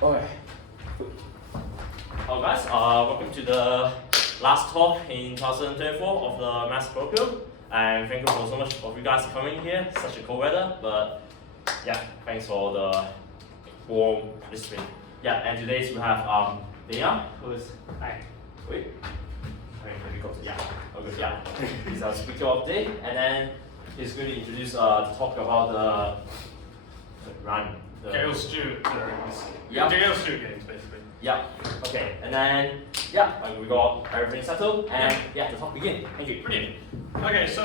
Okay. Hello guys, welcome to the last talk in 2024 of the Maths Colloquium. And thank you for so much of you guys coming here. Such a cold weather, but yeah, thanks for the warm participation. Yeah, and today we have Leon, who is wait. Yeah, okay, yeah. He's our speaker of the day, and then he's going to introduce talk about the Gale Stewart Theorem. Yeah. Gale Stewart Games, basically. Yeah. Okay. And then we got everything settled, and the talk begin. Thank you. Brilliant. Okay, so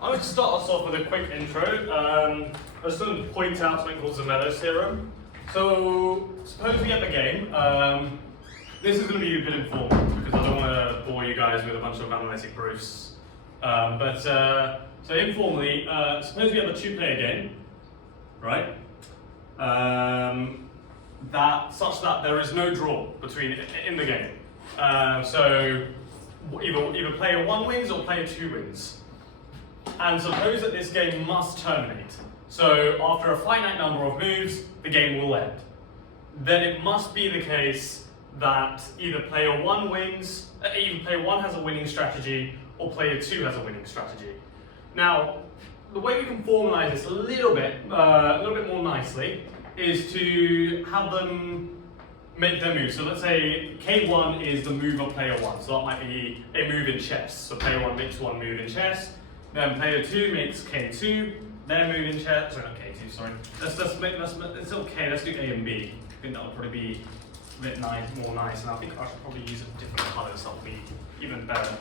I would start us off with a quick intro. I just want to point out something called Lebesgue theorem. So suppose we have a game. This is going to be a bit informal because I don't want to bore you guys with a bunch of analytic proofs. So informally, suppose we have a two-player game, right? Such that there is no draw in the game. So either player 1 wins or player 2 wins. And suppose that this game must terminate. So after a finite number of moves, the game will end. Then it must be the case that either player 1 wins, either player 1 has a winning strategy, or player 2 has a winning strategy. Now, the way we can formalize this a little bit more nicely is to have them make their move. So let's say K1 is the move of player 1, so that might be a move in chess. So player 1 makes one move in chess, then player 2 makes K2, their move in chess. Sorry, not K2. Sorry. It's okay. Let's do A and B. I think that would probably be a bit more nice, and I think I should probably use a different colour, so that'll be even better.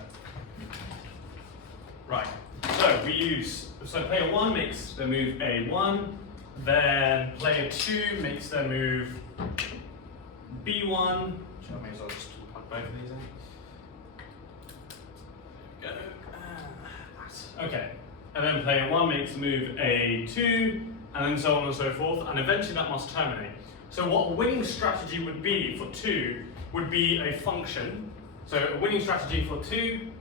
Right. So player 1 makes the move A1, then player 2 makes their move B1. I may as well just plug both of these in. There we go. Okay. And then player 1 makes the move A2, and then so on and so forth, and eventually that must terminate. So what a winning strategy would be for 2 would be a function. So a winning strategy for 2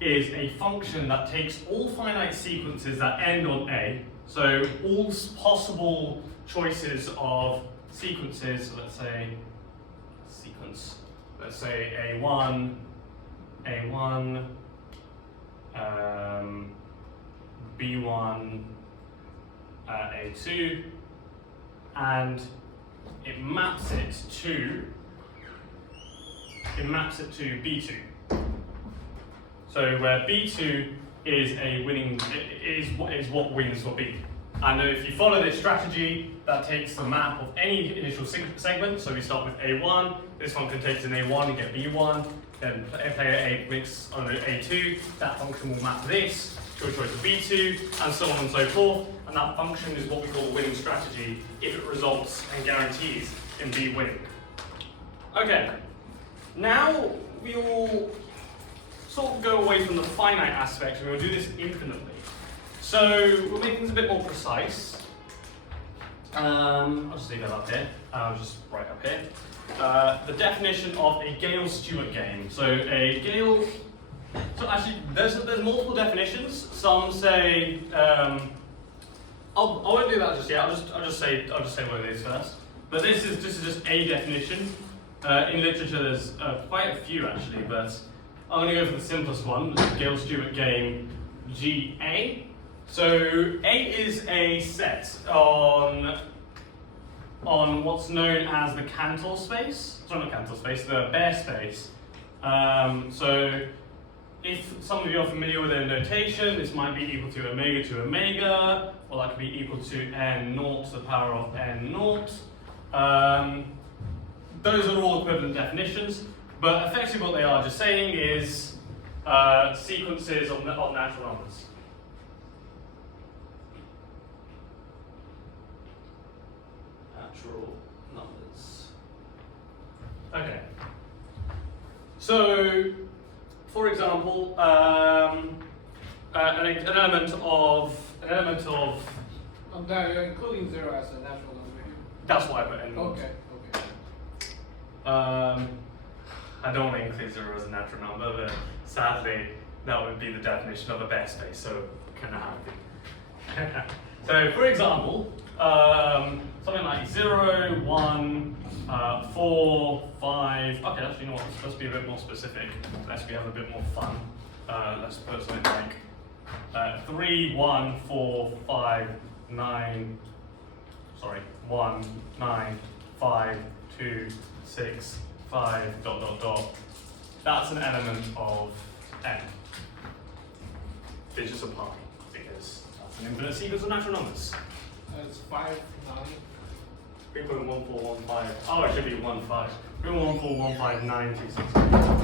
is a function that takes all finite sequences that end on A. So all possible choices of sequences, so let's say A1, B1, A2, and it maps it to B2. So where B2 is a winning is what wins for B. And if you follow this strategy, that takes the map of any initial segment. So we start with A1. This function takes an A1 and get B1. Then player A makes A2. That function will map this to a choice of B2, and so on and so forth. And that function is what we call a winning strategy if it results and guarantees in B winning. Okay. Now we will sort of go away from the finite aspect, and we'll do this infinitely. So we'll make things a bit more precise. I'll just leave that up here. I'll just write up here. The definition of a Gale Stewart game. So actually, there's multiple definitions. Some say I won't do that just yet. I'll just say what it is first. But this is just a definition. In literature, there's quite a few actually, but I'm going to go for the simplest one, the Gale Stewart Game GA. So A is a set on what's known as the Cantor space. Sorry, not Cantor space, the Baire space. So if some of you are familiar with their notation, this might be equal to omega, or that could be equal to n naught to the power of n naught. Those are all equivalent definitions. But effectively what they are just saying is sequences of natural numbers. Natural numbers. Okay. So, for example, an element of. Oh, no, you're including 0 as a natural number here. That's why I put n naught. Okay. I don't want to include 0 as a natural number, but sadly, that would be the definition of a bare space, so kind of happy. So for example, something like 0, 1, 4, 5, okay, actually, you know what, let's be a bit more specific, let's have a bit more fun. Let's put something like 3, 1, 4, 5, 9, sorry, 1, 9, 5, 2, 6, 5, dot, dot, dot. That's an element of n. Digits of pi, because that's an infinite sequence of natural numbers. It's 5, 9. 3.1415. Oh, it should be 1, 5. 3.1415, 6.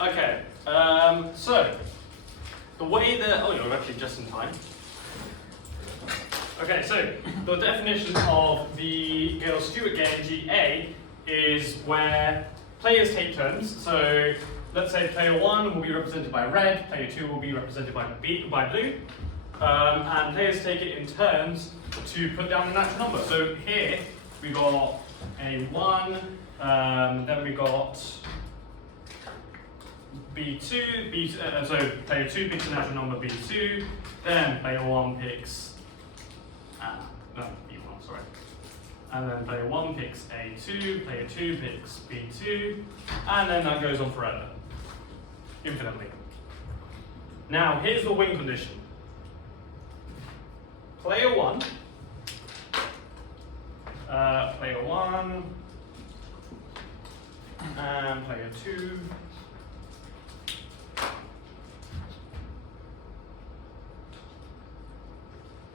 Okay, so the way that, oh, you're actually just in time. Okay, so the definition of the Gale Stewart game, GA, is where players take turns. So let's say player 1 will be represented by red, player 2 will be represented by blue, and players take it in turns to put down a natural number. So here we got a 1, then we got B2, so player 2 picks a natural number B2, then player 1 picks, no, B1, sorry. And then player 1 picks A2, player 2 picks B2, and then that goes on forever, infinitely. Now, here's the win condition. Player 1, and player 2,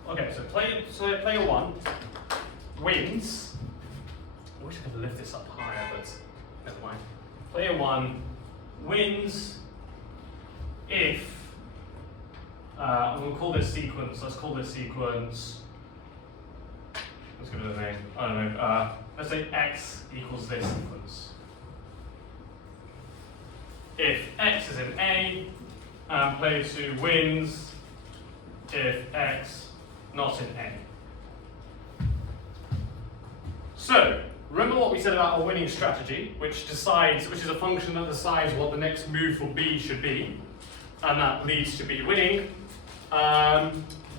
okay, so player 1 wins. I wish I could lift this up higher, but never mind. Player 1 wins if, I'm going to call this sequence, let's call this sequence, let's give it a name, I don't know, let's say x equals this sequence. If x is in A, and player 2 wins if x not in A. So, remember what we said about a winning strategy, which is a function that decides what the next move for B should be, and that leads to B winning.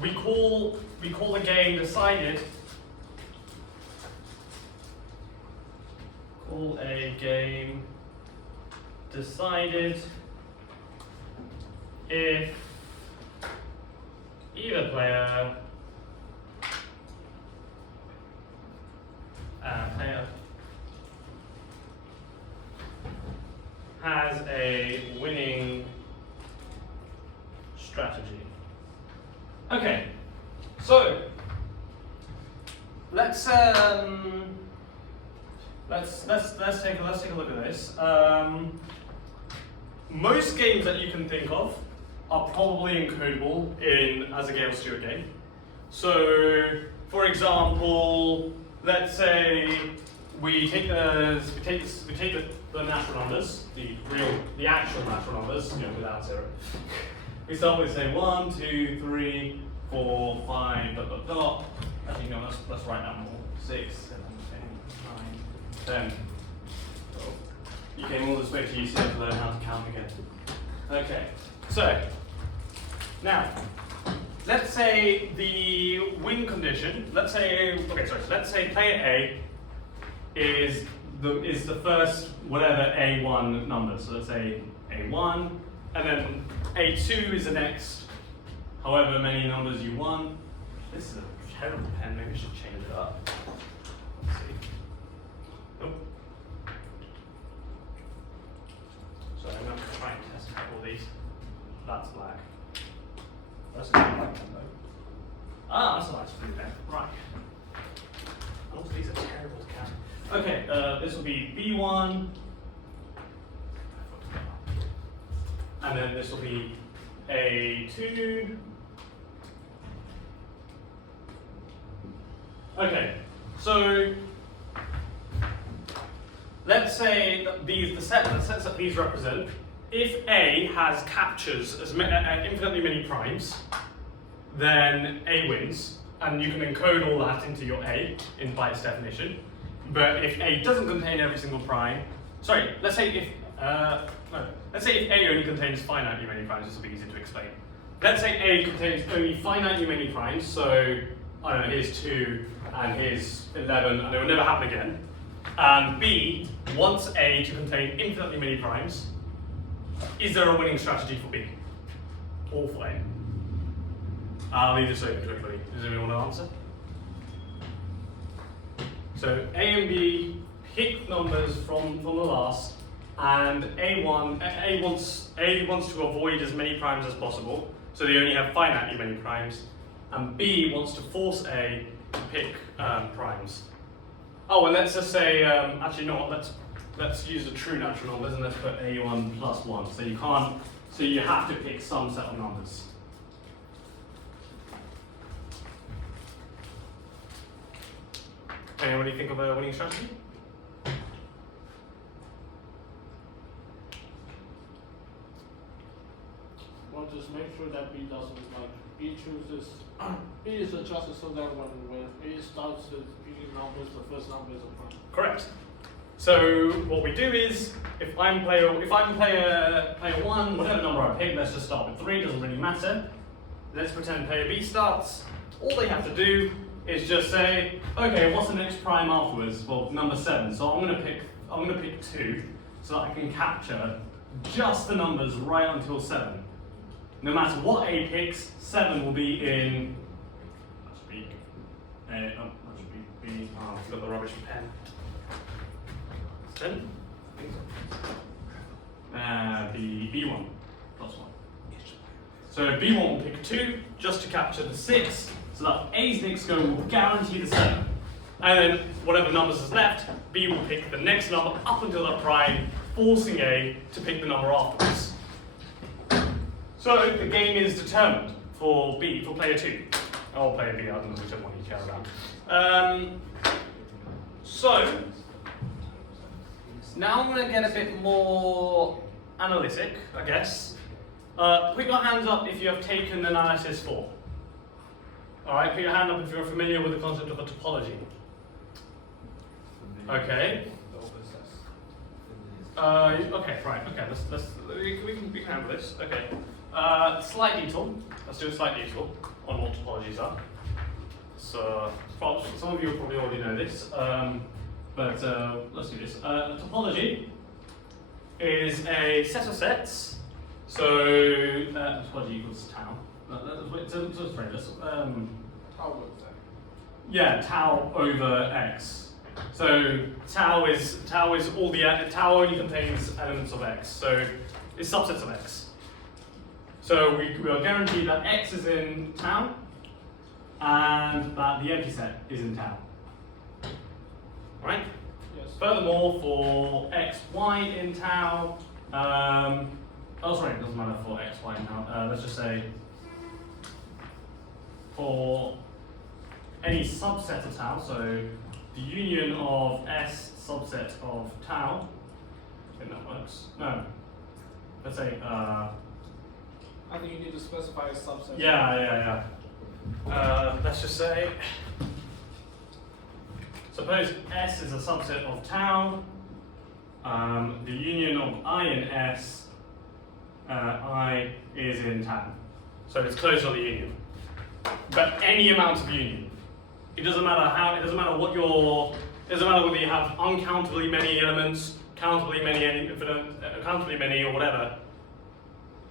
We call the game decided. Call a game decided if either player has a winning strategy. Okay, so let's take a look at this. Most games that you can think of are probably encodable as a Gale Stewart game. So, for example, let's say we take the natural numbers, the actual natural numbers, without 0. We start with say 1, 2, 3, 4, 5, dot dot dot. Actually, no, let's write that more. 6, 7, 8, 9, 10. So you came all this way to UCL to learn how to count again. Okay, so now let's say the win condition. Let's say player A is the first whatever A1 number. So let's say A1, and then A2 is the next however many numbers you want. This is a terrible pen. Maybe I should change it up. Let's see. Nope. So I'm going to try and test out all these. That's black. That's a good black pen though. Ah, that's a nice blue pen. Right. Also, these are terrible to count. Okay, this will be B1. And then this will be A2. Okay, so let's say that the sets that these represent, if A captures as infinitely many primes, then A wins, and you can encode all that into your A by its definition. But if A doesn't contain every single prime, sorry, let's say if let's say if A only contains finitely many primes. This will be easy to explain. Let's say A contains only finitely many primes. So I don't know, here's 2 and here's 11, and it will never happen again. And B wants A to contain infinitely many primes. Is there a winning strategy for B? Or for A? I'll leave this open to everybody. Does anyone want to answer? So A and B pick numbers from the last, and A wants to avoid as many primes as possible, so they only have finitely many primes, and B wants to force A to pick primes. Oh, and let's just say actually no. Let's use the true natural numbers and let's put A1 plus 1. So you can't. So you have to pick some set of numbers. Anyone do you think of a winning strategy? Well, just make sure that B doesn't like B chooses B is adjusted so that when A starts picking numbers, the first number is a prime. Correct. So what we do is, if I'm player 1, whatever number I pick, let's just start with 3. Doesn't really matter. Let's pretend player B starts. All they have to do is just say, okay, what's the next prime afterwards? Well, number 7. So I'm gonna pick 2, so that I can capture just the numbers right until 7. No matter what A picks, 7 will be in. That should be B. Oh, I've got the rubbish pen. 10. B1 plus 1. So B1 will pick 2 just to capture the 6, so that A's next go will guarantee the 7. And then whatever numbers is left, B will pick the next number up until that prime, forcing A to pick the number afterwards. So the game is determined for B, for player 2. Or player B, I don't know whichever one you care about. So now I'm going to get a bit more analytic, I guess. Put your hands up if you have taken analysis 4. Alright, put your hand up if you're familiar with the concept of a topology. Okay. Okay, right, okay, we can handle this. Okay. Slight detour. Let's do a slight detour on what topologies are. So, some of you probably already know this. But let's do this. Topology is a set of sets. So topology equals tau. How was that? Yeah, tau over x. So tau is all the tau only contains elements of x. So it's subsets of x. So we are guaranteed that x is in tau, and that the empty set is in tau. Right? Yes. Furthermore, for x, y in tau, oh sorry, it doesn't matter for x, y in tau. Let's just say for any subset of tau, so the union of S subset of tau, I think that works. No. Let's say, I think you need to specify a subset. Yeah. Let's just say, suppose S is a subset of tau, the union of I and S, I is in tau. So it's closed on the union. But any amount of union. It doesn't matter how, it doesn't matter what your, it doesn't matter whether you have uncountably many elements, countably many, infinite, countably many or whatever,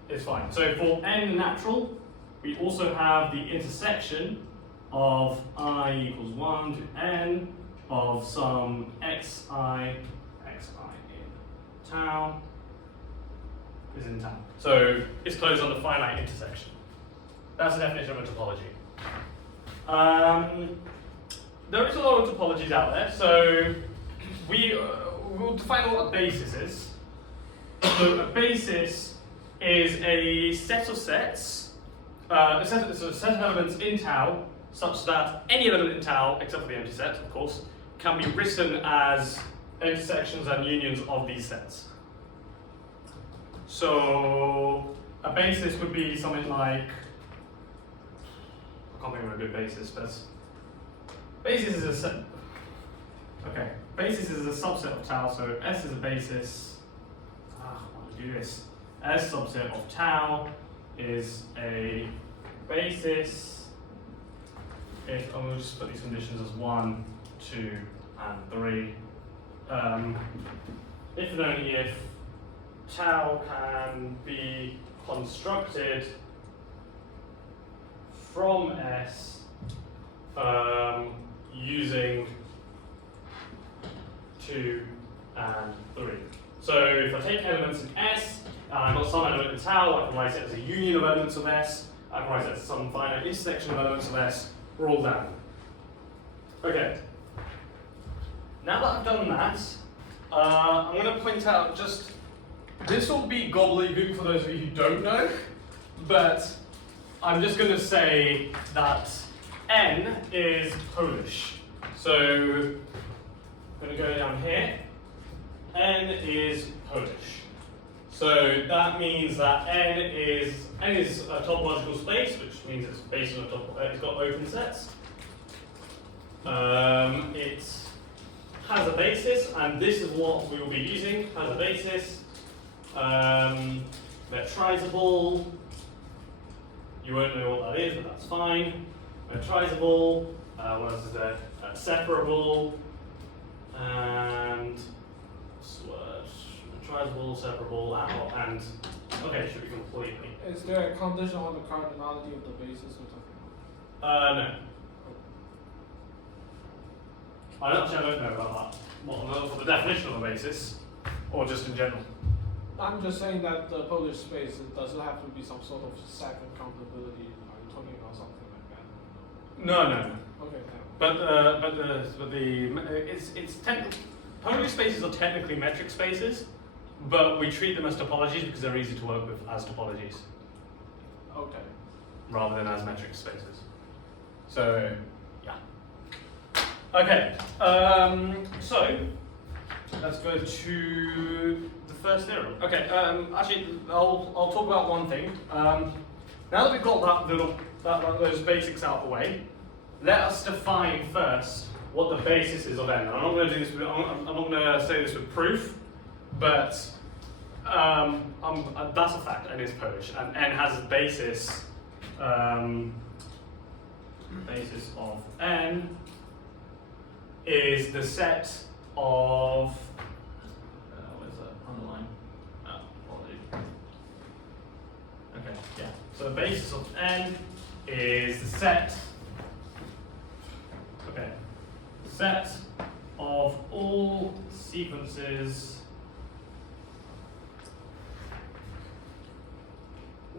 it's fine. So for n natural, we also have the intersection of I equals 1 to n of some xi in tau is in tau. So it's closed on the finite intersection. That's the definition of a topology. There is a lot of topologies out there, so we'll define what a basis is. So a basis is a set of sets, a set of elements in tau, such that any element in tau, except for the empty set, of course, can be written as intersections and unions of these sets. So a basis would be something like, I can't think of a good basis, but basis is a set. Okay, basis is a subset of tau, so S is a basis. Why do we do this? S subset of tau is a basis if, I'm going to just put these conditions as 1, 2, and 3. If and only if tau can be constructed from S using 2 and 3. So if I take elements in S, and I've got some element in tau, I can write it as a union of elements of S, I can write it as some finite intersection of elements of S, we're all done. Okay. Now that I've done that, I'm going to point out just, this will be gobbledygook for those of you who don't know, but I'm just going to say that N is Polish. So I'm going to go down here. N is Polish. So that means that N is a topological space, which means it's based on it's got open sets. It has a basis, and this is what we will be using. Has a basis. Metrizable. You won't know what that is, but that's fine. Metrizable. What else is there? Separable. And what's the word? Metrizable, separable, and okay, should be completely. Is there a condition on the cardinality of the basis we're talking about? No. I don't know about that. Well, for the definition of a basis, or just in general. I'm just saying that the Polish space, does it have to be some sort of second countability? Are you talking about something like that? No. Okay, Polish spaces are technically metric spaces, but we treat them as topologies because they're easy to work with as topologies. Okay. Rather than as metric spaces. So, yeah. Okay, so let's go to the first theorem. Okay, actually, I'll talk about one thing. Now that we've got those basics out of the way, let us define first what the basis is of N. I'm not going to do this. I'm not going to say this with proof, but that's a fact. N is Polish, and N has a basis. Basis of N is the set of. Where's that underline? Okay, yeah. So the basis of N is the set. Okay. Set of all sequences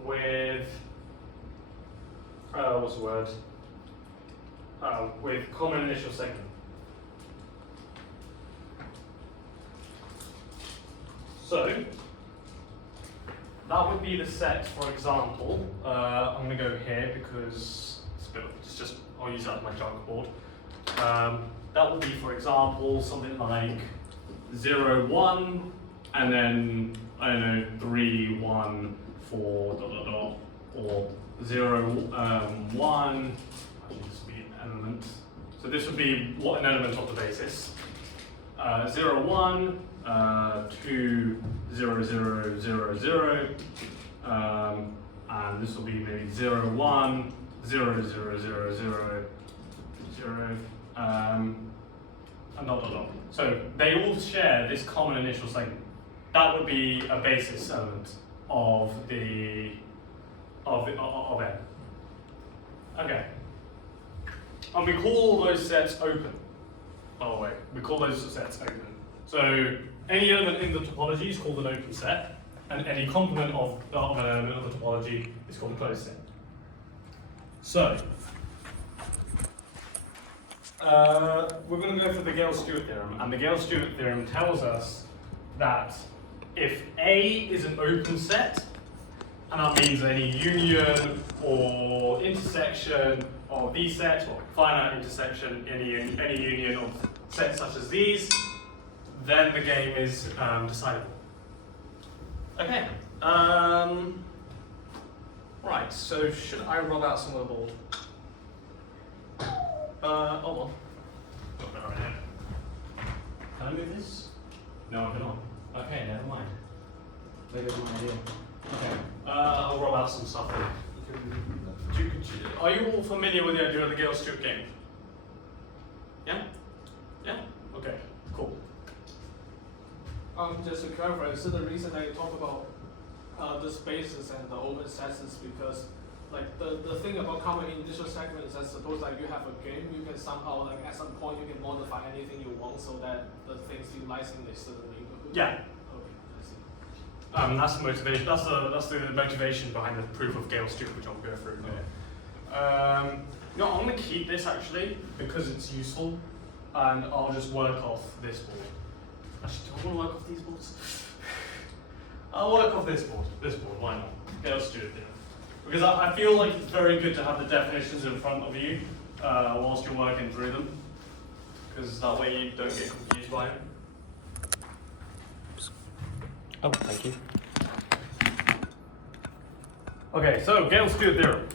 with what's the word? With common initial segment. So that would be the set, for example. I'm going to go here because it's just I'll use that as my chunk board. That would be, for example, something like 0, 1, and then I don't know 3, 1, 4, dot dot dot, or 0, 1. Actually, this would be an element. So this would be an element of the basis. 0, 1, 2, 0, 0, 0, 0, and this will be maybe 0, 1, 0, 0, 0, 0, 0, and dot dot dot. So they all share this common initial segment. That would be a basis element of N. Okay. And we call those sets open. By the way, we call those sets open. So any element in the topology is called an open set, and any complement of an element of the topology is called a closed set. So we're going to go for the Gale Stewart theorem, and the Gale Stewart theorem tells us that if A is an open set, and that means any union or intersection of these sets, or finite intersection, any union of sets such as these, then the game is decidable. Okay. Right. So should I roll out some of the board? Hold on. No, I cannot. Okay, never mind. There goes my idea. Okay, I'll roll out some stuff here. Are you all familiar with the idea of the Gale Stewart game? Yeah? Yeah? Okay, cool. Just to clarify, so the reason I talk about the spaces and the open sets is because like the thing about common initial segment is that suppose like you have a game, you can somehow like at some point you can modify anything you want so that the things you lies in a certain neighborhood. Yeah. Okay, I see. That's the motivation. That's the motivation behind the proof of Gale Stewart, which I'll go through in a minute. No, I'm going to keep this actually because it's useful, and I'll just work off this board. Actually, do I want to work off these boards? I'll work off this board. This board, why not? Gale Stewart Theorem. Because I feel like it's very good to have the definitions in front of you whilst you're working through them, because that way you don't get confused by them. Oh, thank you. Okay, so Gale Stewart Theorem.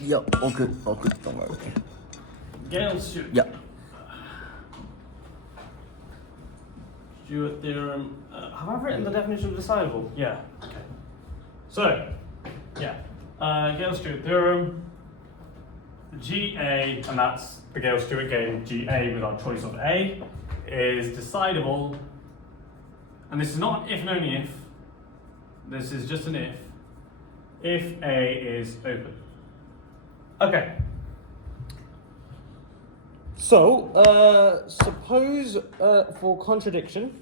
Yep, all good, don't worry. Gale Stewart. Yep. Stewart Theorem. Have I written the definition of decidable? Yeah. Okay. So, yeah. Gale Stewart Theorem. GA, and that's the Gale Stewart game, GA with our choice of A, is decidable. And this is not an if and only if. This is just an if A is open. Okay. So, suppose for contradiction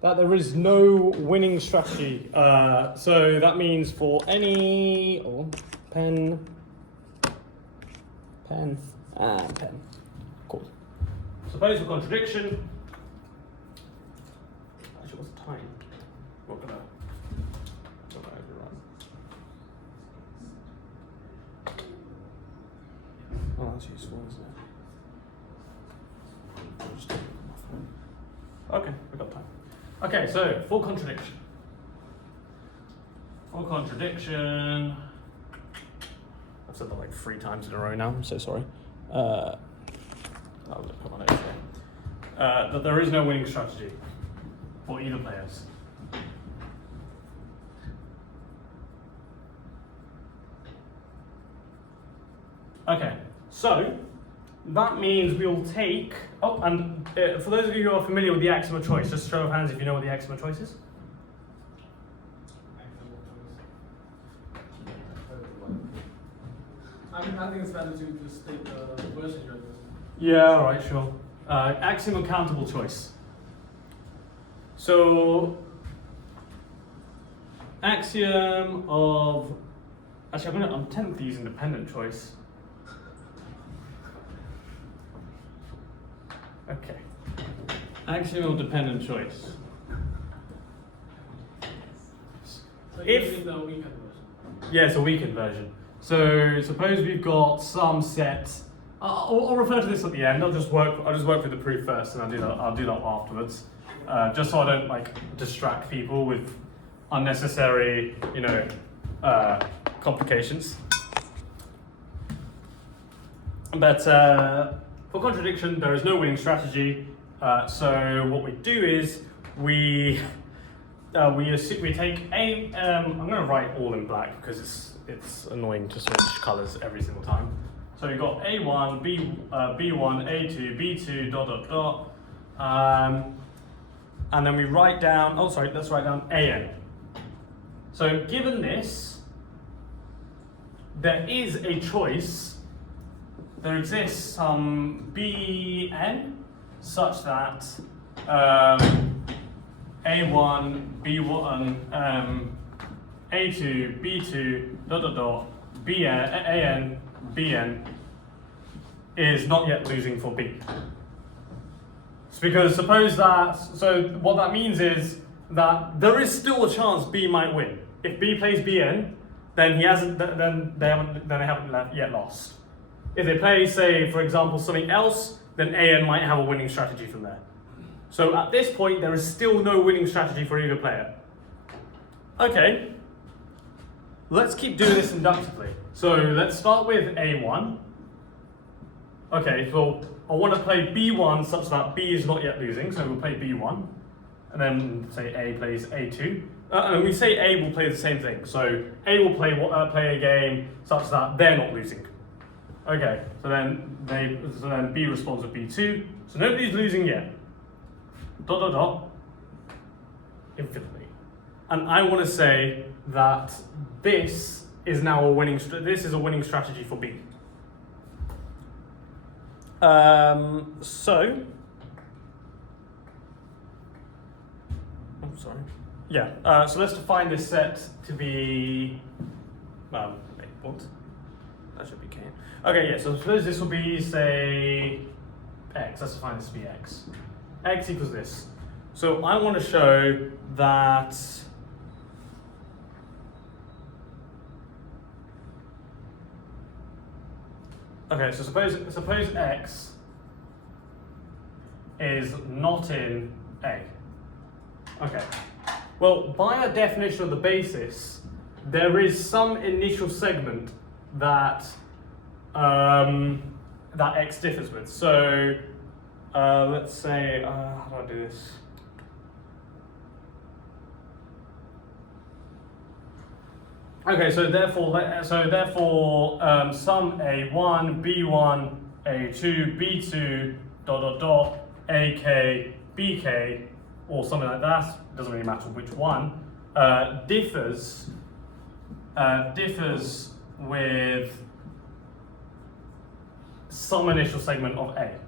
that there is no winning strategy. So that means for any pen. Cool. Suppose for contradiction. Actually, what's the time? We're gonna overrun. Oh, that's useful, isn't it? I'll just take it on my phone. Okay, we've got time. Okay, so for contradiction. For contradiction. I've said that like 3 times in a row now, I'm so sorry. I'll just put my notes here. That there is no winning strategy for either players. Okay, so that means we'll take, and for those of you who are familiar with the Axiom of Choice, just show of hands if you know what the Axiom of Choice is. I think it's better to just state the version you're using. Yeah, all right, sure. Axiom of countable choice. So, axiom of, actually I'm tempted to use independent choice. Okay. Axiom of dependent choice. So If- you're using the weekend version. Yeah, it's a weakened version. So suppose we've got some set. I'll refer to this at the end. I'll just work through the proof first, and I'll do that afterwards, just so I don't like distract people with unnecessary, complications. But for contradiction, there is no winning strategy. So what we do is we take a. I'm going to write all in black because it's annoying to switch colours every single time. So we've got A1, B1, A2, B2, ... And then we write down, let's write down AN. So given this, there is a choice, there exists some BN such that A1, B1, A2, B2, ... BN, AN, BN is not yet losing for B. It's because suppose that, so what that means is that there is still a chance B might win. If B plays BN, then they haven't yet lost. If they play, say, for example, something else, then AN might have a winning strategy from there. So at this point, there is still no winning strategy for either player. Okay, let's keep doing this inductively. So let's start with A1. Okay, so I want to play B1 such that B is not yet losing, so we'll play B1. And then say A plays A2. And we say A will play the same thing. So A will play a game such that they're not losing. Okay, so then B responds with B2. So nobody's losing yet. ... infinitely. And I want to say that this is now a winning. This is a winning strategy for B. So. I'm sorry. Yeah. So let's define this set to be. Wait, what? That should be K. Okay. Yeah. So suppose this will be, say, X. Let's define this to be X. X equals this. So I want to show that. Okay, so suppose X is not in A. Okay. Well, by a definition of the basis, there is some initial segment that that X differs with. So let's say, how do I do this? Okay, so therefore, sum A1, B1, A2, B2, ... AK, BK, or something like that. Doesn't really matter which one. Differs with some initial segment of A.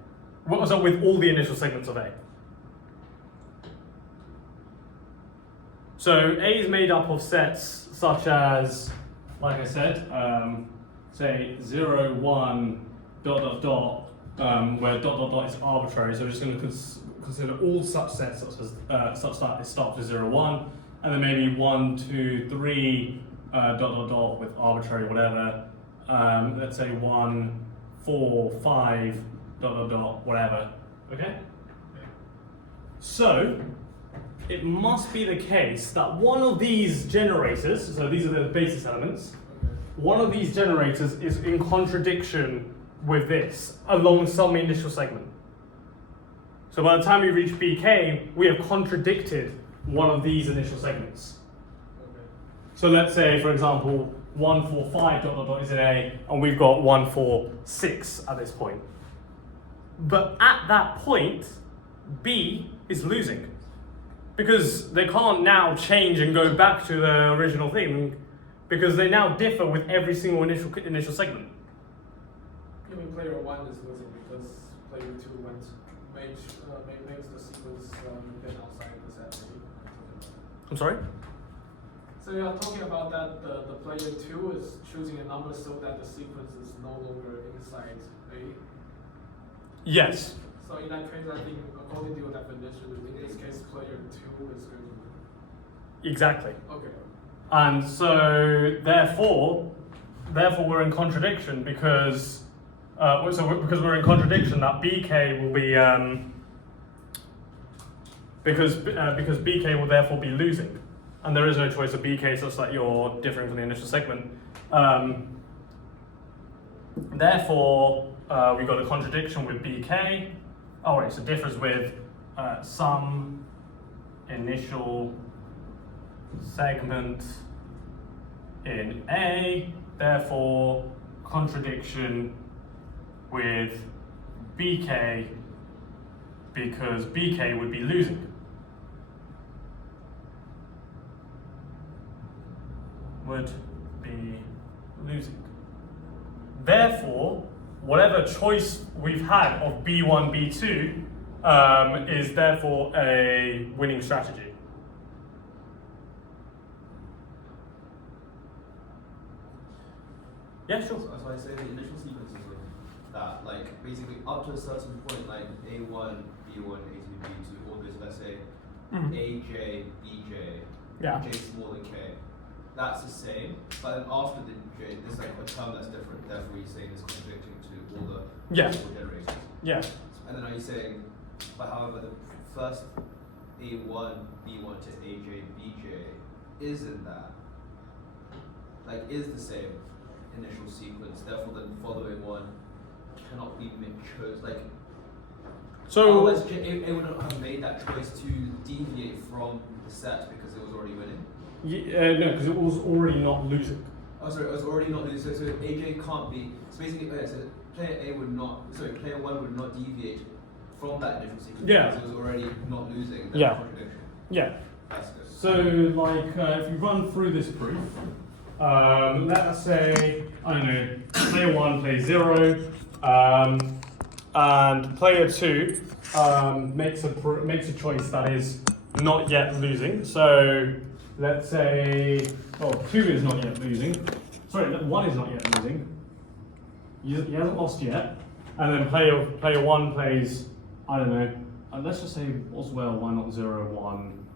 So with all the initial segments of A. So A is made up of sets such as, like I said, say 0, 1, ... where ... is arbitrary. So we're just going to consider all such sets such that it starts with 0, 1, and then maybe 1, 2, 3, ... with arbitrary whatever. Let's say 1, 4, 5, ... whatever. Okay? So it must be the case that one of these generators, so these are the basis elements, one of these generators is in contradiction with this along some initial segment. So by the time we reach BK, we have contradicted one of these initial segments. Okay. So let's say, for example, 1, 4, 5, ... is in A, and we've got 1, 4, 6 at this point. But at that point, B is losing. Because they can't now change and go back to the original thing, because they now differ with every single initial segment. You mean player 1 is losing because player 2 makes the sequence get outside the set A? I'm sorry? So you are talking about that the player 2 is choosing a number so that the sequence is no longer inside A? Yes. So in that case, I think according to your definition, in this case, player 2 is going to win. Exactly. Okay. And so therefore we're in contradiction because because we're in contradiction that BK will be because BK will therefore be losing, and there is no choice of BK such that you're differing from the initial segment. Therefore, we've got a contradiction with BK. Oh wait, so differs with some initial segment in A, therefore contradiction with BK because BK would be losing. Would be losing. Therefore, whatever choice we've had of B1, B2 is therefore a winning strategy. Yeah, sure. So that's why I say the initial sequences of that, like basically up to a certain point, like A1, B1, A2, B2, all those, let's say AJ, BJ, Yeah. J smaller than K. That's the same, but then after the J, there's like a term that's different. Therefore, you're saying it's contradicting to all the possible generators. Yeah. And then are you saying, but however, the first A1, B1 to AJ, BJ isn't that? Like, is the same initial sequence. Therefore, the following one cannot be chosen. Like, So otherwise A would not have made that choice to deviate from the set because it was already winning. no, because it was already not losing. Oh, sorry, it was already not losing. So AJ can't be. So basically, so player A would not. Sorry, player 1 would not deviate from that initial sequence Yeah. because it was already not losing. That's Yeah. contradiction. Yeah. That's good. So, like, if you run through this proof, let's say, I don't know, player 1 plays 0, and player 2 makes a choice that is not yet losing. So, let's say, 2 is not yet losing. Sorry, 1 is not yet losing. He hasn't lost yet. And then player 1 plays, I don't know, let's just say as well, why not 0, 1,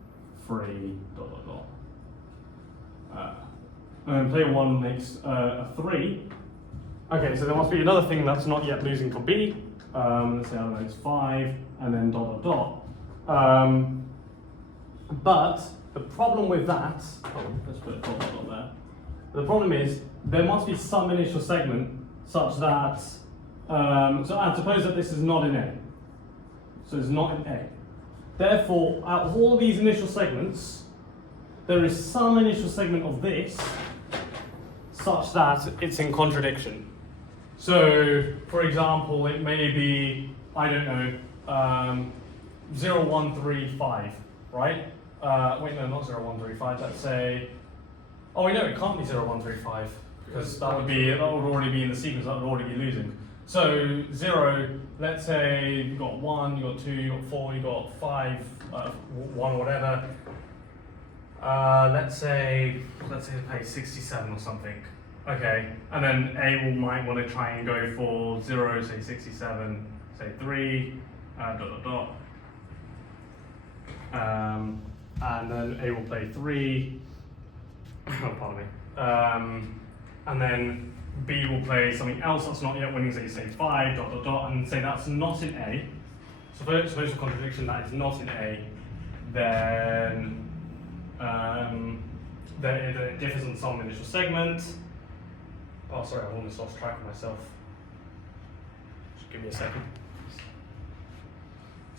3, ... And then player 1 makes a 3. Okay, so there must be another thing that's not yet losing for B. Let's say, I don't know, it's 5, and then ... But the problem with that, let's put a ... there. The problem is, there must be some initial segment such that, so I suppose that this is not in A. So it's not in A. Therefore, out of all these initial segments, there is some initial segment of this such that it's in contradiction. So, for example, it may be, I don't know, 0, 1, 3, 5, right? Wait, no, not 0, 1, 3, 5. Let's say, oh, wait, no, it can't be 0, 1, 3, 5 because that would already be in the sequence. That would already be losing. So 0, let's say you got 1, you got 2, you got 4, you got 5, 1 or whatever. Let's say it plays 67 or something. Okay, and then A might want to try and go for 0, say 67, say 3, ... And then A will play 3. Pardon me. And then B will play something else that's not yet winning, say 5, ... and say that's not in A. Suppose a contradiction that is not in A, then it differs on some initial segment. Oh, sorry, I've almost lost track of myself. Just give me a second.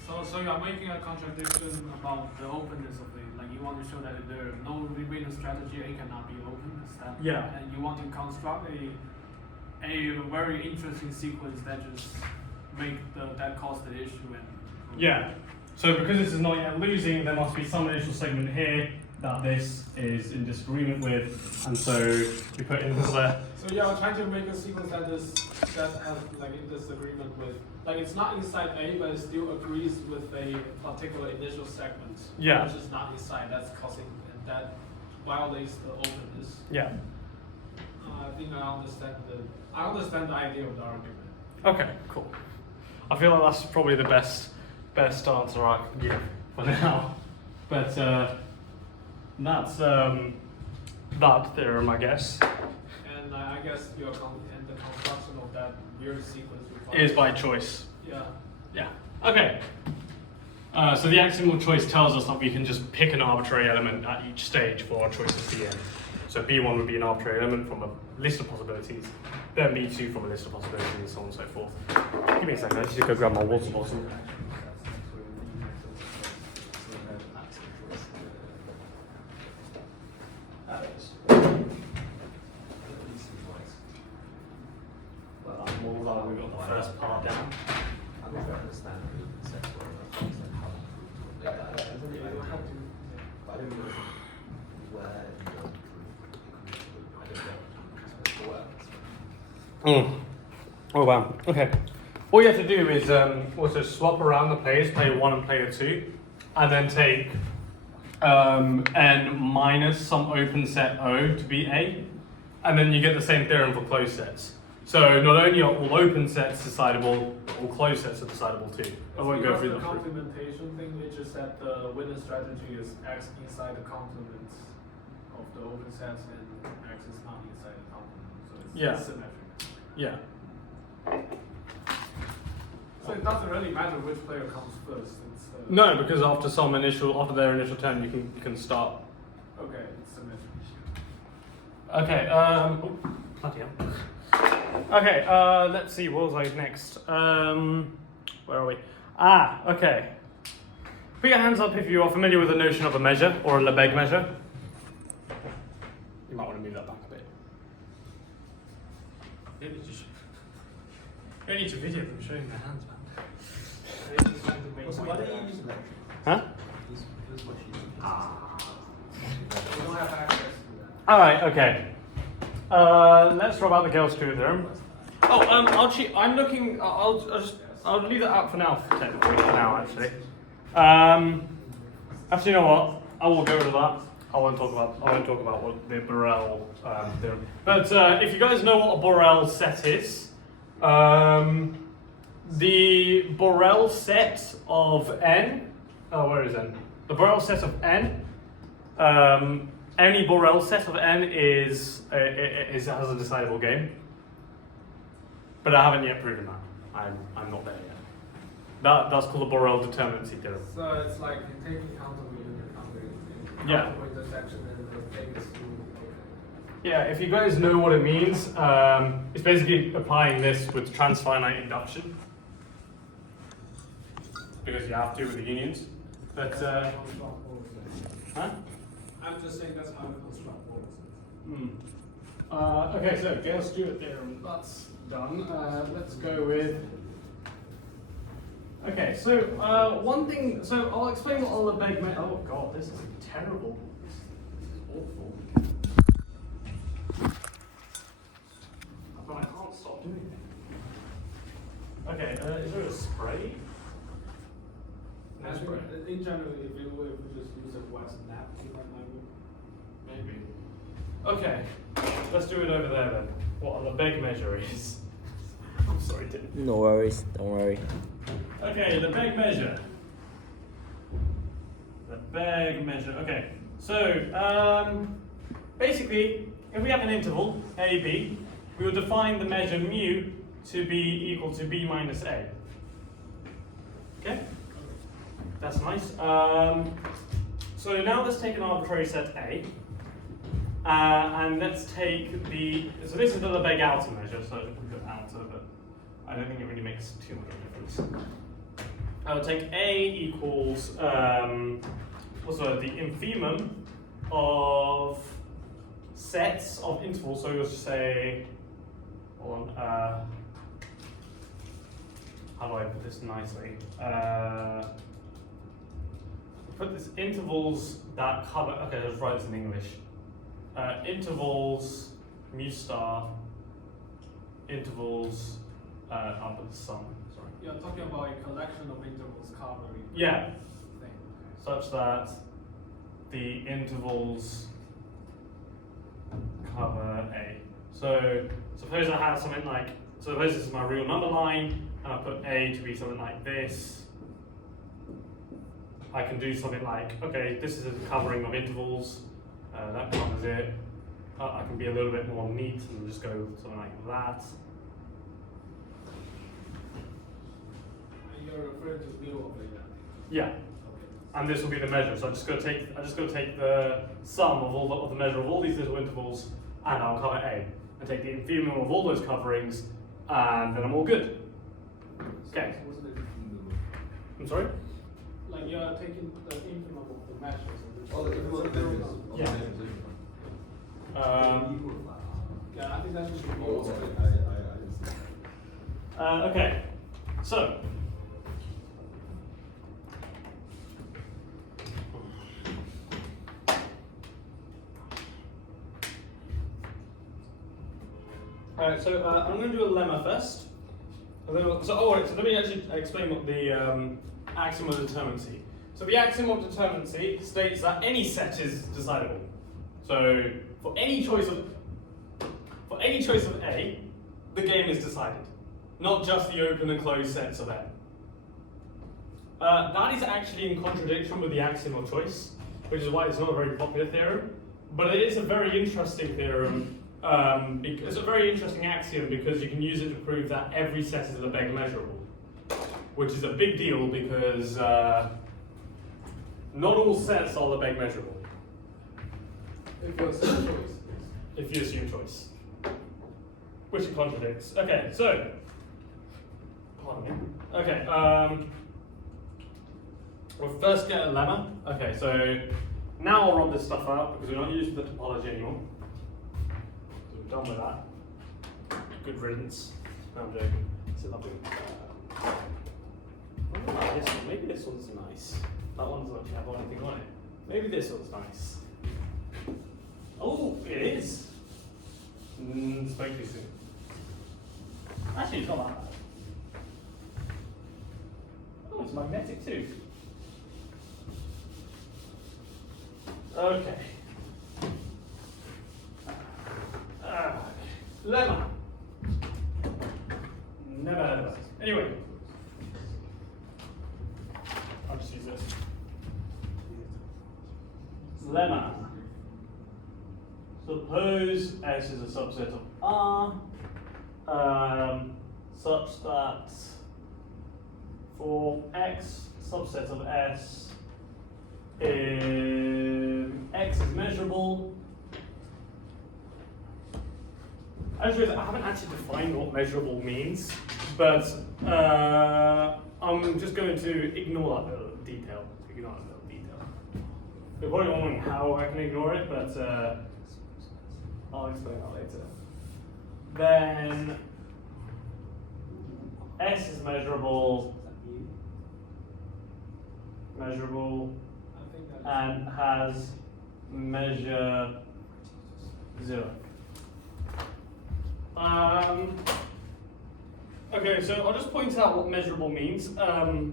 So you are making a contradiction about the openness of it. Like you want to show that there is no winning strategy, A cannot be open. Is that, Yeah. And you want to construct a very interesting sequence that just make that cause the issue and. Yeah. So because this is not yet losing, there must be some initial segment here that this is in disagreement with, and so we put in there. So you are trying to make a sequence that has like in disagreement with, like it's not inside A, but it still agrees with a particular initial segment. Yeah. Which is not inside. That's causing, and that violates the openness. Yeah. I think I understand the idea of the argument. Okay, cool. I feel like that's probably the best answer I can give for now. But that's that theorem, I guess. And I guess and the construction of that weird sequence requires Is by choice. Yeah. Yeah. Okay. So the axiom of choice tells us that we can just pick an arbitrary element at each stage for our choice of Bn. So B1 would be an arbitrary element from a list of possibilities, then B2 from a list of possibilities, and so on and so forth. Give me a second, I just need to go grab my water bottle. We've got the first part down. I'm not sure I understand the set theorem, how like that. I don't know where you go I don't know. Oh wow, okay. All you have to do is also swap around the players, player 1 and player 2, and then take n minus some open set O to be A, and then you get the same theorem for closed sets. So not only are all open sets decidable, but all closed sets are decidable too. I won't go through the them. complementation thing, which is that the winning strategy is X inside the complement of the open sets and X is not inside the complement. So it's symmetric. Yeah. So it doesn't really matter which player comes first. It's, No, because after their initial turn, you can start. Okay, it's symmetric. Okay. Bloody hell. Okay, let's see, what was I next? Where are we? Okay. Put your hands up if you are familiar with the notion of a measure, or a Lebesgue measure. You might want to move that back a bit. Maybe just... You don't need to video them showing their hands, man. So why don't you use electric? Huh? This what she We don't have access to that. Alright, okay. Let's talk about the Gale Stewart Theorem. Oh, I'm looking. I'll leave that out for now. Technically, for now, actually. Actually, you know what? I will go to that. I won't talk about what the Borel theorem. But if you guys know what a Borel set is, the Borel set of n. Oh, where is n? The Borel set of n. Any Borel set of n has a decidable game. But I haven't yet proven that. I'm not there yet. That's called the Borel determinacy theorem. So it's like you take account of unit counter, Yeah. for intersection, and then take it to. Yeah, if you guys know what it means, it's basically applying this with transfinite induction. Because you have to with the unions. But, huh? I'm just saying that's how we construct forces. Okay, so Gale Stewart Theorem, that's done. Let's go with... Okay, so one thing, so I'll explain what a Lebesgue measure... Oh god, this is terrible. This is awful. But I can't stop doing it. Okay, is there a spray? No I spray. think in general, if we just use a wet napkin, that might be. Maybe. Okay, let's do it over there then. What a Lebesgue measure is. I'm sorry, Tim. No worries, don't worry. Okay, Lebesgue measure. Lebesgue measure. Okay, so basically, if we have an interval a, b, we will define the measure mu to be equal to b minus a. Okay, that's nice. So now let's take an arbitrary set a, and let's take the. So this is the Lebesgue outer measure. So we put outer, but I don't think it really makes too much difference. I will take A equals also the infimum of sets of intervals. So we'll just say, hold on, how do I put this nicely? Put this intervals that cover. Okay, let's write this in English. Intervals mu star. Intervals. I'll put the sum. You're talking about a collection of intervals covering. Yeah, Thing. such that the intervals cover A. So suppose I have something like, suppose this is my real number line, and I put A to be something like this. I can do something like, okay, this is a covering of intervals, that covers it. I can be a little bit more neat and just go something like that. You're referring to mu over here. Yeah. Okay. And this will be the measure. So I'm just going to take the sum of all the measure of all these little intervals, and I'll cover A, and take the infimum of all those coverings, and then I'm all good. Okay. So wasn't it infimum? I'm sorry. Like you're taking the infimum of the measures. Oh, the infimum of the measures. Yeah. Yeah, I think that should be Oh, also. I Okay. So. Alright, so I'm going to do a lemma first. So let me actually explain what the axiom of determinacy. So the axiom of determinacy states that any set is decidable. So for any choice of A, the game is decided, not just the open and closed sets of N. That is actually in contradiction with the axiom of choice, which is why it's not a very popular theorem. But it is a very interesting theorem. It's a very interesting axiom because you can use it to prove that every set is Lebesgue measurable, which is a big deal because not all sets are Lebesgue measurable. If you assume choice. If you assume choice. which it contradicts. Okay, so, pardon me. Okay, we'll first get a lemma. Okay, so now I'll rub this stuff out because we're not using the topology anymore. So we're done with that. Good riddance. No, I'm joking. It's a lovely. Maybe this one's nice. That one doesn't actually have anything on it. Maybe this one's nice. Oh, it is. Speak too soon. Actually, it's not that bad. Oh, it's magnetic too. Okay. Lemma. Never heard of it. Anyway. I'll just use this. Lemma. Suppose S is a subset of R, such that for X subset of S, if X is measurable. Actually, I haven't actually defined what measurable means, but I'm just going to ignore that little detail. You're probably wondering how I can ignore it, but I'll explain that later. Then S is measurable, and has measure 0. Okay, so I'll just point out what measurable means. I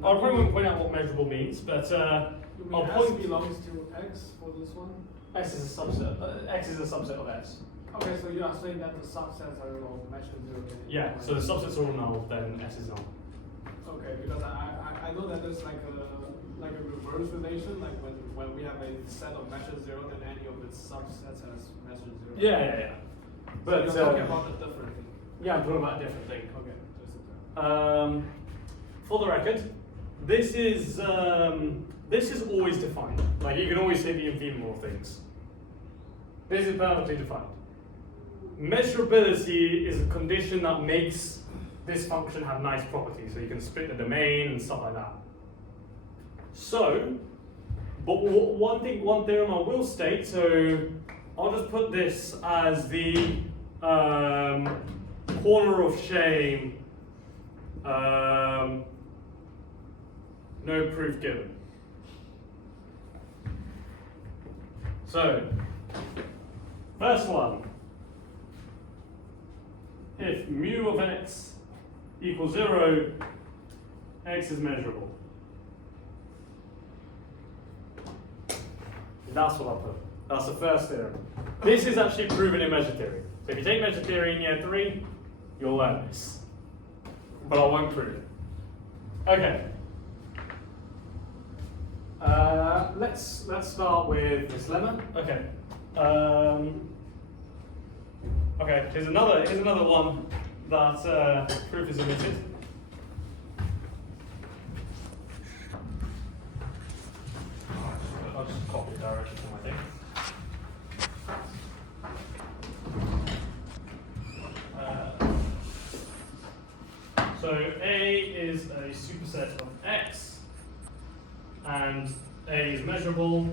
probably won't point out what measurable means, but You mean I'll S point. belongs to X for this one? X is a subset. X is a subset of S. Okay, so you are saying that the subsets are all matched to 0. Yeah. So the subsets are all null, then S is null. Okay, because I know that there's like a reverse relation, like when we have a set of measure 0, then any of its subsets has measure 0. Yeah. But so you're talking about a different thing. yeah, I'm talking about a different thing. Okay, just a For the record, this is always defined. Like you can always say the infeasible of things. This is perfectly defined. Measurability is a condition that makes this function have nice properties, so you can split the domain and stuff like that. So, but one theorem I will state. So I'll just put this as the corner of shame. No proof given. So, first one. If mu of x equals 0, x is measurable. That's what I put. That's the first theorem. This is actually proven in measure theory. So if you take measure theory in year 3, you'll learn this. But I won't prove it. Okay. Let's start with this lemma. Okay. Okay. Here's another one that proof is omitted. I'll just copy the direction from my thing. So A is a superset of X, and A is measurable.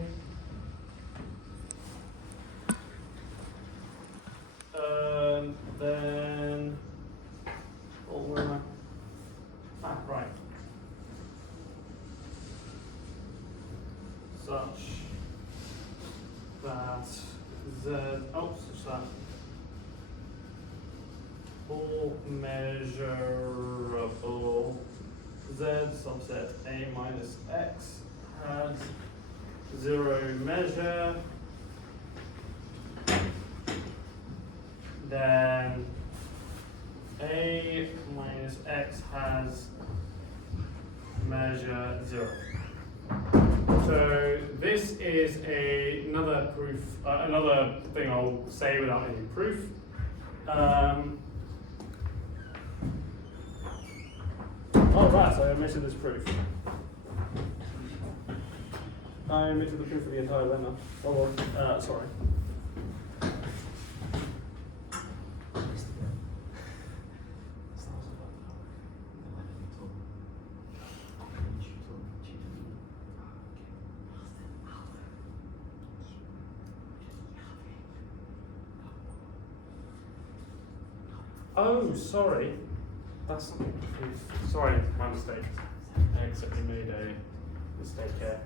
Then, oh, where am I? Ah, right. Such that such that all measurable Z subset A minus X has 0 measure, then A minus X has measure 0. So this is another proof, another thing I'll say without any proof. Oh right, so I omitted this proof. I omitted the proof of the entire lemma. Oh well, sorry. Oh, sorry. That's not proof. Sorry, my mistake. I accidentally made a mistake here.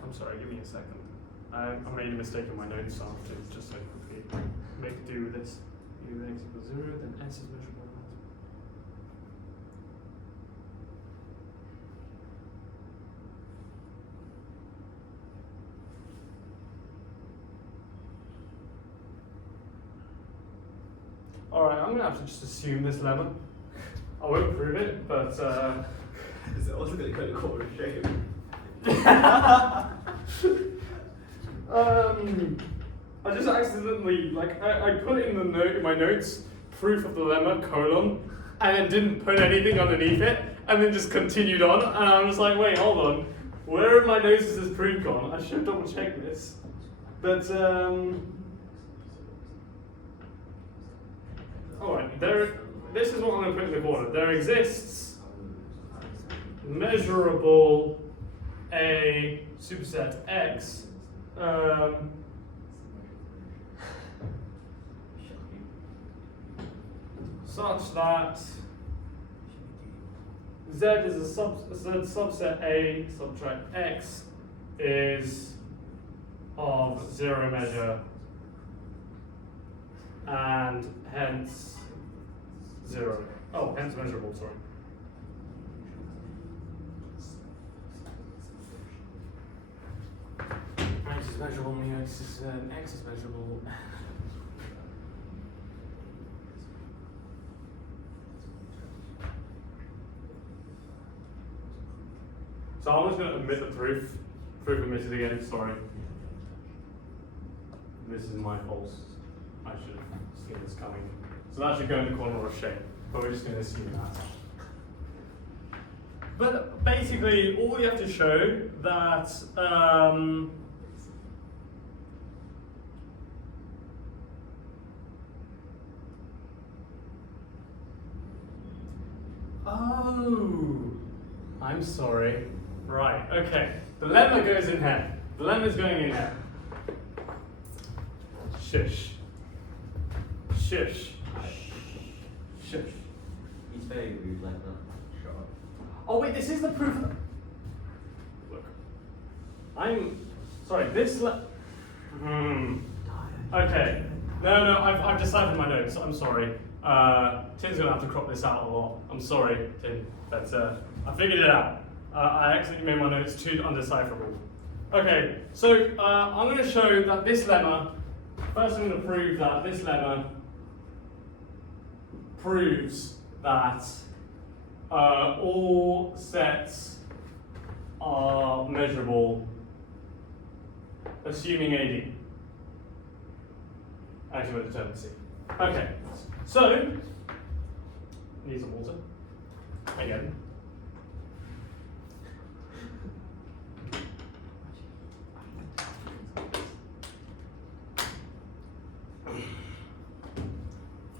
I'm sorry, give me a second. I made a mistake in my notes, so I'll have to just quickly make do with this. U x equals 0, then s is measurable. Alright, I'm going to have to just assume this lemma. I won't prove it, but Is it also going to call a shame? I just accidentally, I put in the note in my notes, proof of the lemma, colon, and then didn't put anything underneath it, and then just continued on, and I'm just like, wait, hold on, where in my notes is this proof gone? I should double check this. But, alright, this is what I'm going to put in the corner. There exists measurable a superset X such that Z is a subset A subtract X is of 0 measure and hence 0. Oh, hence measurable, sorry. X is measurable, X is measurable. So I'm just going to omit the proof. Proof omitted again, sorry. This is my fault. I should have seen this coming. So that should go in the corner of shape, but we're just going to assume that. But basically, all you have to show that oh, I'm sorry. Right, okay. The lemma goes in here. The lemma is going in here. Shush. Shush. Shush. He's very rude like that. Shut up. Oh wait, this is the proof. Look, I'm sorry. This. Okay. No. I've decided my notes. I'm sorry. Tim's gonna have to crop this out a lot. I'm sorry, Tim, but I figured it out. I accidentally made my notes too undecipherable. Okay, so I'm going to show that this lemma. First, I'm going to prove that this lemma proves that all sets are measurable, assuming AD. Axiom of determinacy. Okay, so need some water again.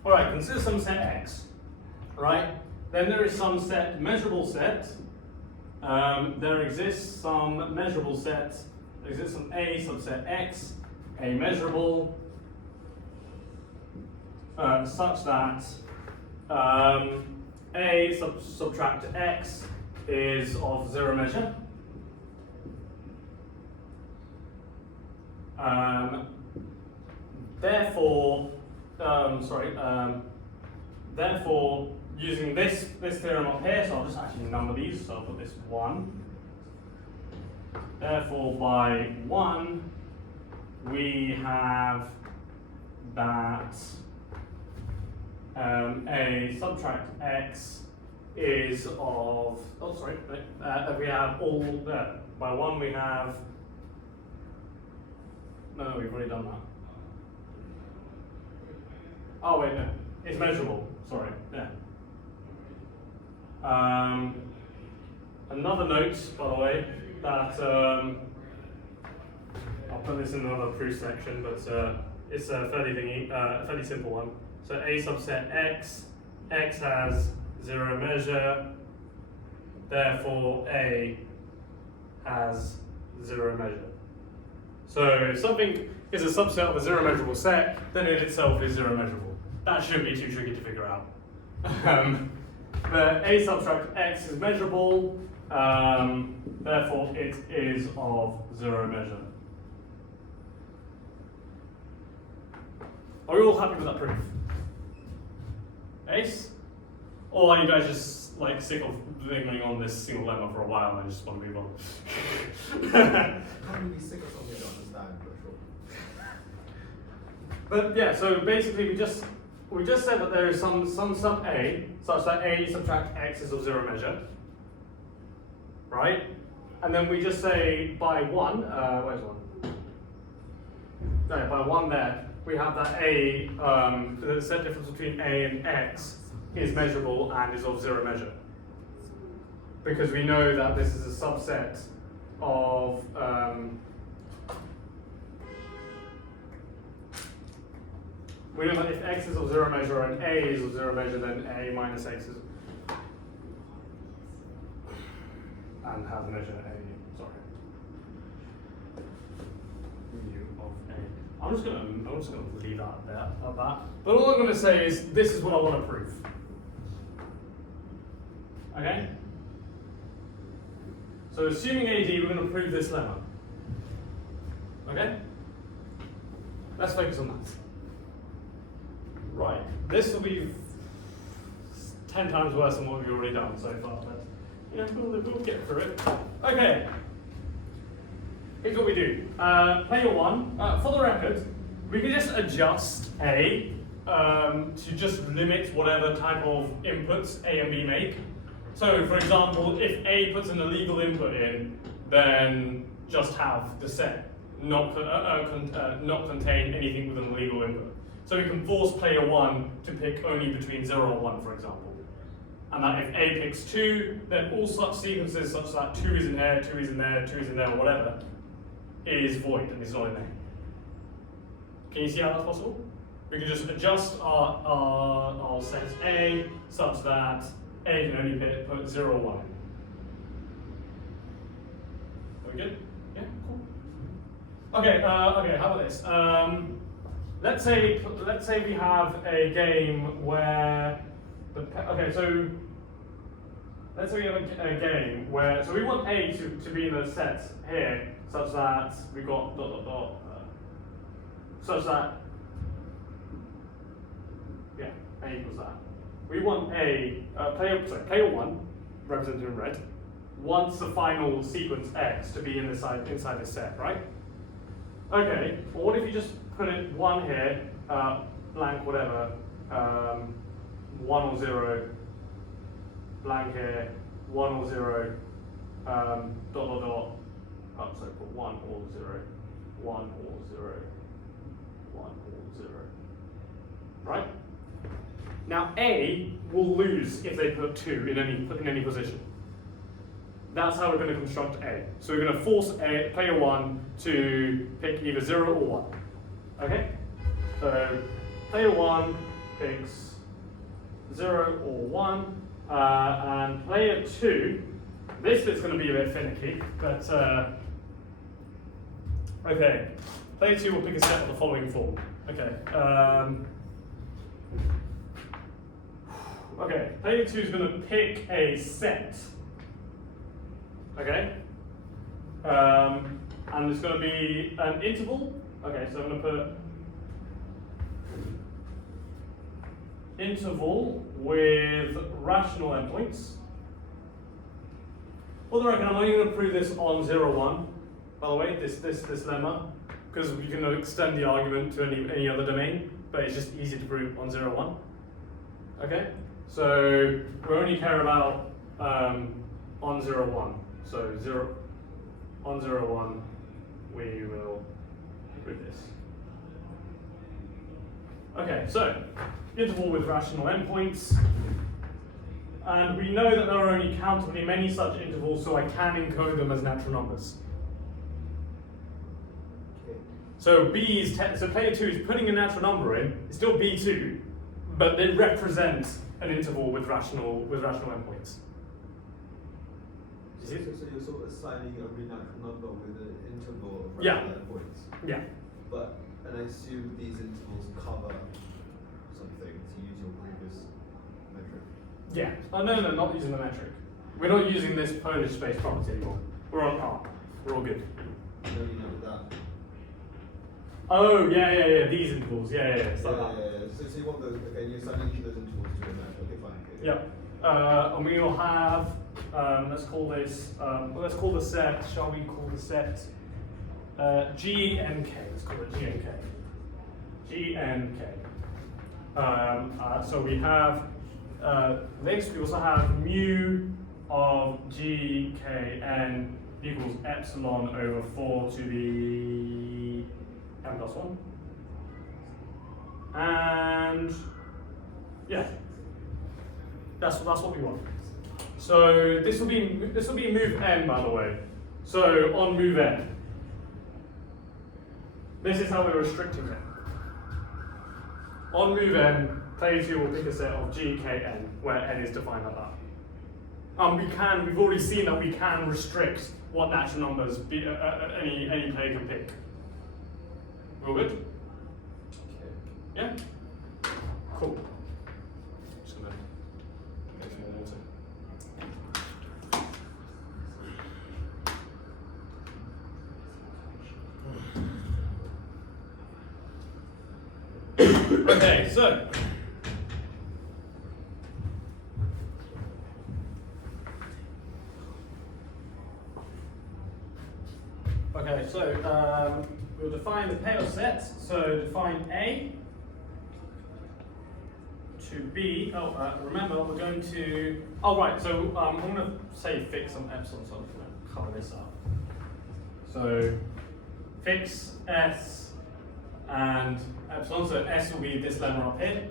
All right, consider some set X, right? Then there is some set, measurable set. There exists some measurable set. There exists some A subset X, a measurable, such that A subtract X is of 0 measure. Therefore, using this theorem up here, so I'll just actually number these, so I'll put this 1. Therefore, by 1, we have that A subtract X is of, we have all there. By 1 we have, no, we've already done that. Oh wait, no, it's measurable, sorry, yeah. Another note, by the way, that I'll put this in another proof section, but it's a fairly simple one. So A subset X, X has zero measure, therefore A has zero measure. So if something is a subset of a zero measurable set, then it itself is zero measurable. That shouldn't be too tricky to figure out. But A subtract X is measurable, therefore it is of zero measure. Are we all happy with that proof? Ace? Or are you guys just like sick of living on this single lemma for a while and just want to move on? Can't really sick of something I don't understand, for sure. But yeah, so basically we just said that there is some sub A such that A subtract X is of zero measure, right? And then we just say by one, where's one? No, by one there, we have that A, the set difference between A and X is measurable and is of zero measure. Because we know that this is a subset of we know that if X is of zero measure and A is of zero measure, then A minus X is and has measure A. Sorry. Mu of A. I'm just gonna leave that there at that. But all I'm gonna say is this is what I want to prove. Okay? So assuming AD, we're going to prove this lemma. Okay? Let's focus on that. Right. This will be 10 times worse than what we've already done so far, but you know, we'll get through it. Okay. Here's what we do. Player one, for the record, we can just adjust A to just limit whatever type of inputs A and B make. So, for example, if A puts an illegal input in, then just have the set not contain anything with an illegal input. So we can force player one to pick only between 0 and 1, for example. And that if A picks 2, then all such sequences such that 2 is in there, 2 is in there, 2 is in there, or whatever, is void and is not in there. Can you see how that's possible? We can just adjust our set A such that A can only put 0 or 1 in. Are we good? Yeah, cool. Okay, okay, how about this? Let's say we have a game where let's say we have a game where we want A to be in the set here such that we got such that yeah, A equals that. We want player one, represented in red, wants the final sequence X to be inside this set, right? Okay, well what if you just put it 1 here, blank whatever, 1 or 0, blank here, 1 or 0, dot, oh, sorry, put 1 or 0, 1 or 0, 1 or 0, right? Now A will lose if they put 2 in any position. That's how we're going to construct A. So we're going to force player 1 to pick either 0 or 1. Okay? So player 1 picks 0 or 1, and player 2, this bit's going to be a bit finicky, but okay. Player 2 will pick a set of the following form. Okay. Okay, player 2 is going to pick a set. Okay? And there's going to be an interval. Okay, so I'm going to put interval with rational endpoints. For the record, I'm only going to prove this on 0, 1, by the way, this lemma, because we can extend the argument to any other domain, but it's just easy to prove on 0, 1. Okay? So we only care about on 0, 1. So on 0, 1, we will prove this. Okay, so interval with rational endpoints. And we know that there are only countably many such intervals, so I can encode them as natural numbers. Okay. So so player 2 is putting a natural number in, it's still B2, but it represents an interval with rational endpoints. So you're sort of assigning every natural number with an interval of Yeah. rational endpoints. Yeah. And I assume these intervals cover something to use your previous metric. Yeah. Oh, no, not using the metric. We're not using this Polish space property anymore. We're on R. We're all good. No, you know that. Oh, yeah. These intervals. Yeah. So you want those, okay, you're assigning each of those intervals to a metric, okay, fine. Okay. Yeah. And we will have, let's call the set, shall we call the set GNK? Let's call it GNK. GNK. So we have this, we also have mu of GKN equals epsilon over 4 to the n plus 1. And yeah, that's what we want. So this will be move n, by the way. So on move n, this is how we're restricting it. On move n, player 2 will pick a set of GKN, where n is defined like that. We've already seen that we can restrict what natural numbers any player can pick. All good? Okay. Yeah? Cool. Just gonna get some more water. Okay, so we'll define the payoff set. So define A to B. Remember we're going to. Oh right. So I'm going to say fix some epsilon. So I'm going to cover this up. So fix S and epsilon. So S will be this lemma up here.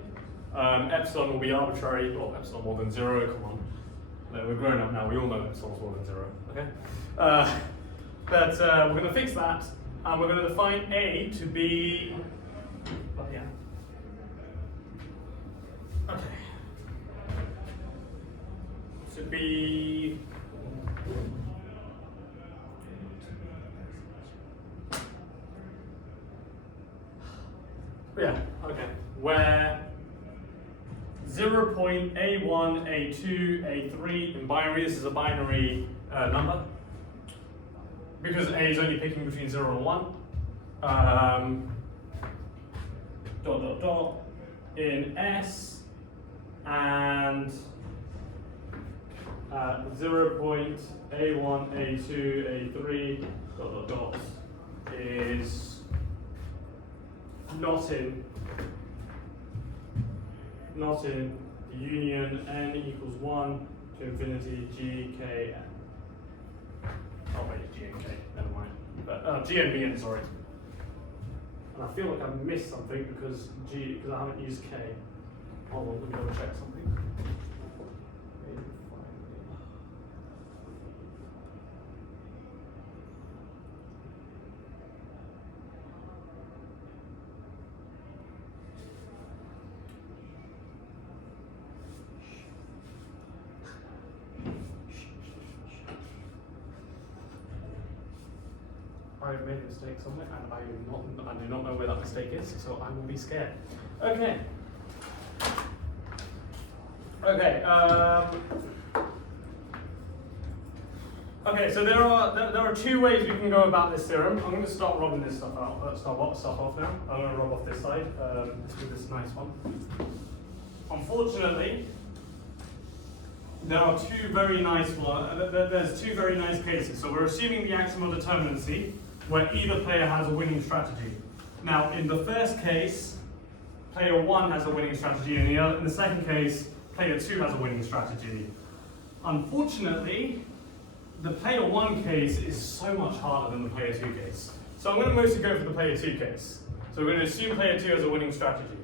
Epsilon will be arbitrary. Well, epsilon more than 0. Come on. No, we're grown up now. We all know epsilon's more than 0. Okay. But we're going to fix that, and we're going to define A to be. Yeah. Okay. To be. Yeah. Okay. Where 0.A1, A2, A3 in binary. This is a binary number. Because A is only picking between 0 and 1, in S, and 0.A1, A2, A3, is not in the union n equals 1 to infinity GKN. Oh wait, GNK, never mind. But GNBN, sorry. And I feel like I've missed something because I haven't used K. Hold on, let me double check something. I have made a mistake somewhere, and I do not know where that mistake is, so I will be scared. Okay. Okay. Okay. So there are two ways we can go about this theorem. I'm going to start robbing this stuff out. Stuff off now. I'm going to rob off this side. Let's do this nice one. Unfortunately, there are two very nice there's two very nice cases. So we're assuming the axiom of determinacy, where either player has a winning strategy. Now, in the first case, player 1 has a winning strategy, and in the second case, player 2 has a winning strategy. Unfortunately, the player 1 case is so much harder than the player 2 case. So I'm going to mostly go for the player 2 case. So we're going to assume player 2 has a winning strategy,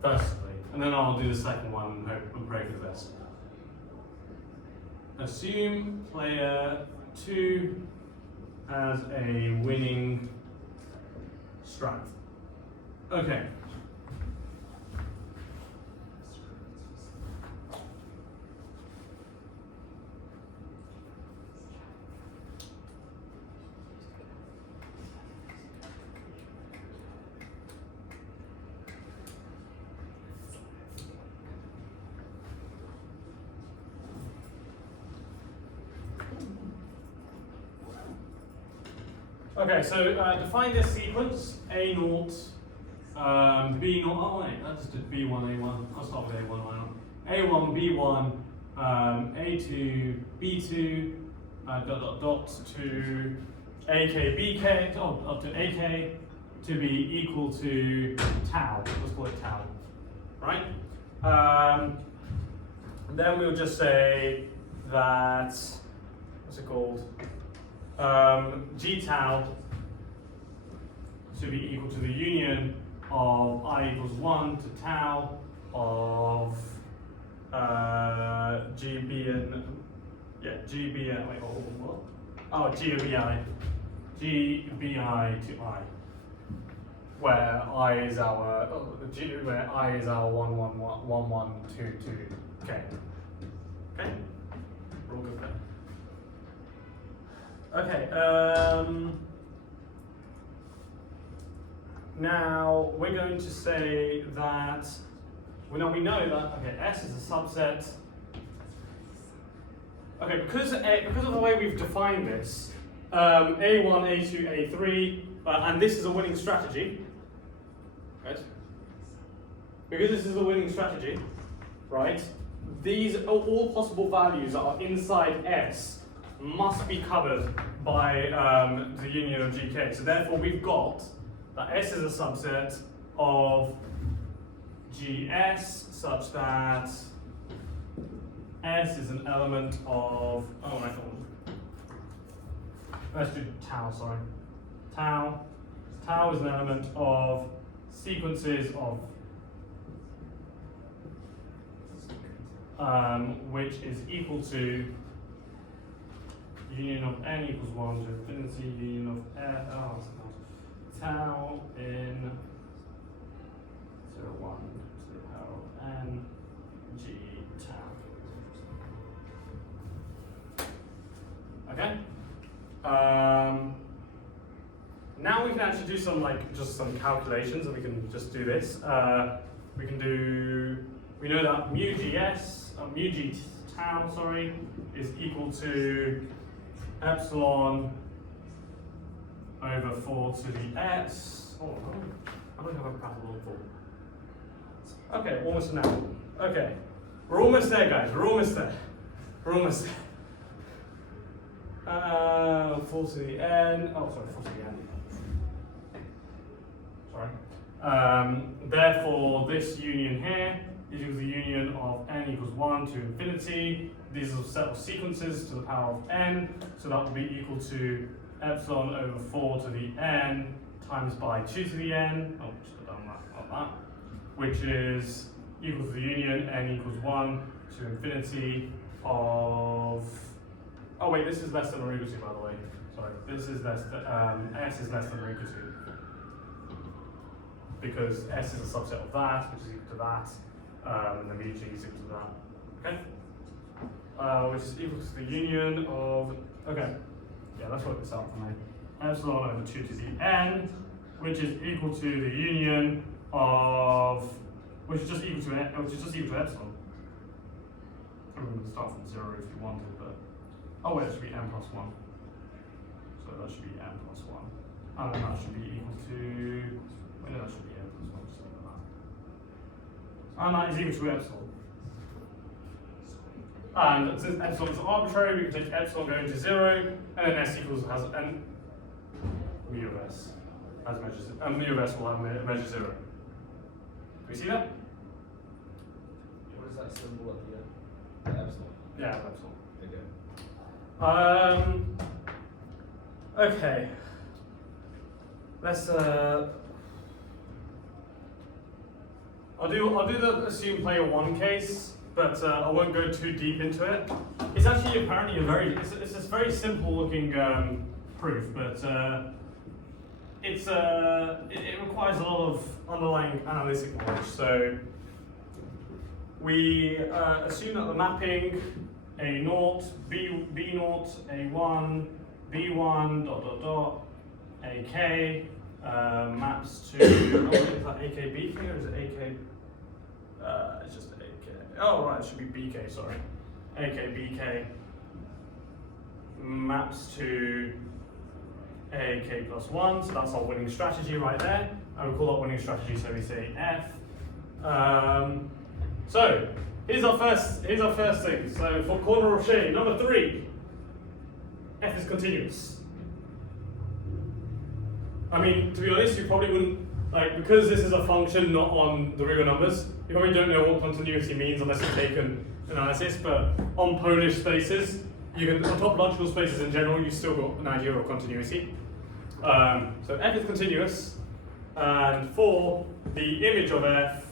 firstly. and then I'll do the second one and hope and pray for the best. Assume player 2 has a winning strat. Okay. Okay, so define this sequence, A0, B0, oh wait, that's just B1, A1, I'll start with A1, why not? A1, B1, A2, B2, to AK, BK, up to AK, to be equal to tau, let's call it tau, right? And then we'll just say that, what's it called? G tau should be equal to the union of I equals 1 to tau of GBN, wait, what? Oh, GBI to I, where I is our, where I is our 1, 1, 1, 1, 1, 2, 2, okay. Okay, we're all good there. Okay, now we're going to say that, we know that, okay, S is a subset. Okay, because of the way we've defined this, A1, A2, A3, and this is a winning strategy, right? Because this is a winning strategy, right? These are all possible values that are inside S must be covered by the union of GK. So therefore we've got that S is a subset of GS such that S is an element of, oh my god. Let's do tau, sorry. Tau is an element of sequences of which is equal to union of n equals 1 to infinity, union of tau in 0, 1 to the power of n g tau. Okay? Now we can actually do some just some calculations, and we can just do this. We know that mu g tau, sorry, is equal to epsilon over 4 to the s. Oh, I don't have a capital 4. Okay, almost now. Okay, we're almost there, guys. We're almost there. 4 to the n. Oh, sorry, 4 to the n. Sorry. Therefore, this union here is equal to the union of n equals 1 to infinity. These are a set of sequences to the power of n, so that will be equal to epsilon over 4 to the n times by 2 to the n. Oh, should have done that, like that. Which is equal to the union n equals 1 to infinity of. Oh wait, this is less than or equal to, by the way. Sorry, this is less than, s is less than or equal to. Because s is a subset of that, which is equal to that, and the mu g is equal to that. Okay? Which is equal to the union of, okay, yeah, let's work this out for me. Epsilon over 2 to the n, which is equal to the union of, which is just equal to epsilon. I'm going to start from 0 if you wanted, but, oh wait, it should be n plus 1. So that should be n plus 1. And then that should be equal to, wait, no, that should be n plus 1, just like that. And that is equal to epsilon. And since epsilon is arbitrary, we can take epsilon going to 0, and then s equals has n mu of s as measures, and mu of s will have measure 0. Do we see that? What is that symbol at the end? The epsilon. Yeah, epsilon. Okay. Okay. Let's I'll do the assume player one case, but I won't go too deep into it. It's actually apparently it's this very simple looking proof, but it requires a lot of underlying analytic knowledge. So we assume that the mapping A0, B0, A1, B1, dot dot dot, AK maps to, is that AK BK or is it AK? It's just AK. Oh right, it should be BK, sorry. AK BK maps to AK plus 1, so that's our winning strategy right there. And we call that winning strategy, so we say F. So here's our first thing. So for corner of shade, number 3, F is continuous. I mean, to be honest, you probably wouldn't, like, because this is a function not on the real numbers, you probably don't know what continuity means unless you've taken analysis, but on Polish spaces, you can, on topological spaces in general, you've still got an idea of continuity. So F is continuous, and for the image of F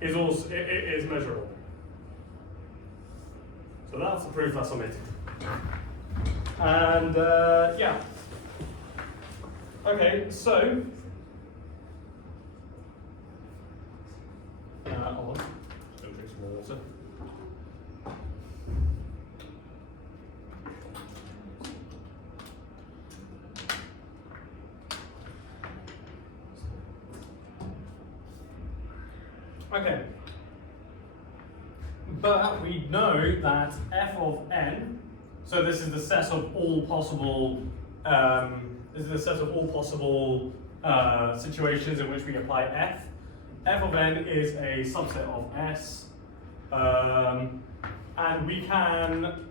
is also is measurable. So that's the proof that's omitted. And yeah. Okay, so hold on. Just gonna drink some more water. Okay, but we know that f of n, so this is the set of all possible, situations in which we apply f. F of n is a subset of S, and we can,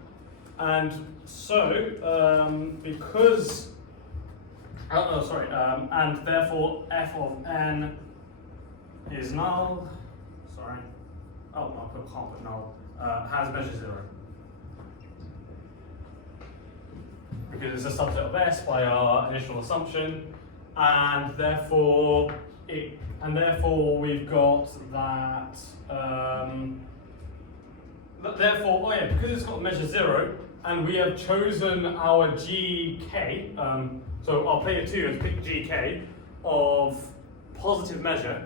and so because, and therefore f of n is null. Sorry. Oh, no, I can't put null. Has measure 0. Because it's a subset of S by our initial assumption, and therefore we've got that. Because it's got measure 0, and we have chosen our GK. So our player 2 has picked GK of positive measure.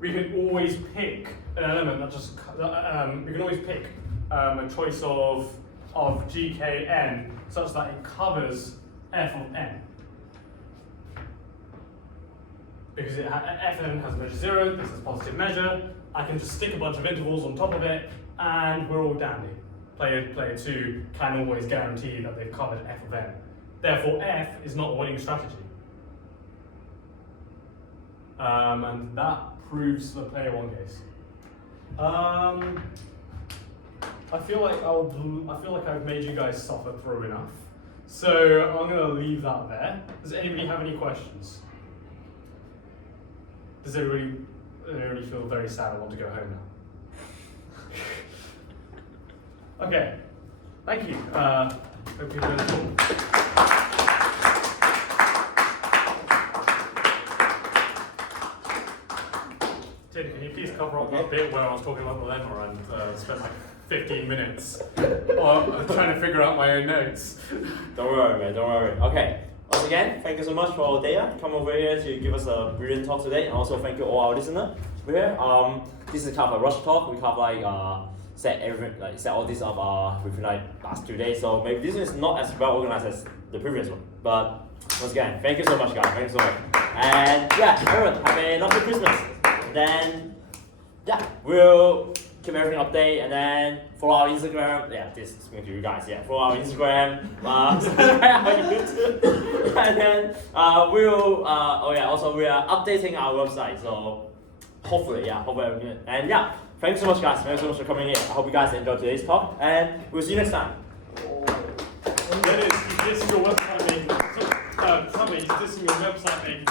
We can always pick an element that just, we can always pick a choice of GKN such that it covers f of n. Because Fn has measure 0, this is positive measure, I can just stick a bunch of intervals on top of it, and we're all dandy. Player 2 can always guarantee that they've covered f of n. Therefore, f is not a winning strategy. And that proves the player 1 case. I feel like I've made you guys suffer through enough. So I'm going to leave that there. Does anybody have any questions? Does everybody feel very sad and want to go home now? Okay. Thank you. Hope you learned it all. Tim, can you please cover up that bit where I was talking about the lemma and spent like 15 minutes trying to figure out my own notes? Don't worry, man, don't worry. Okay, once again, thank you so much for Daya to come over here to give us a brilliant talk today, and also thank you all our listeners over here. This is kind of a rush talk. We kind of set all this up within like last 2 days, so maybe this is not as well organized as the previous one. But once again, thank you so much, guys. Thank you so much. And yeah, everyone, have a lovely Christmas. Then, yeah, we'll keep everything updated, and then follow our Instagram. Yeah, this is going to you guys. Yeah, follow our Instagram, subscribe on YouTube, and then also we are updating our website. So hopefully, and yeah, thanks so much, guys. Thanks so much for coming here. I hope you guys enjoyed today's talk, and we'll see you next time. That is, this is your website making. Somebody, this is your website making.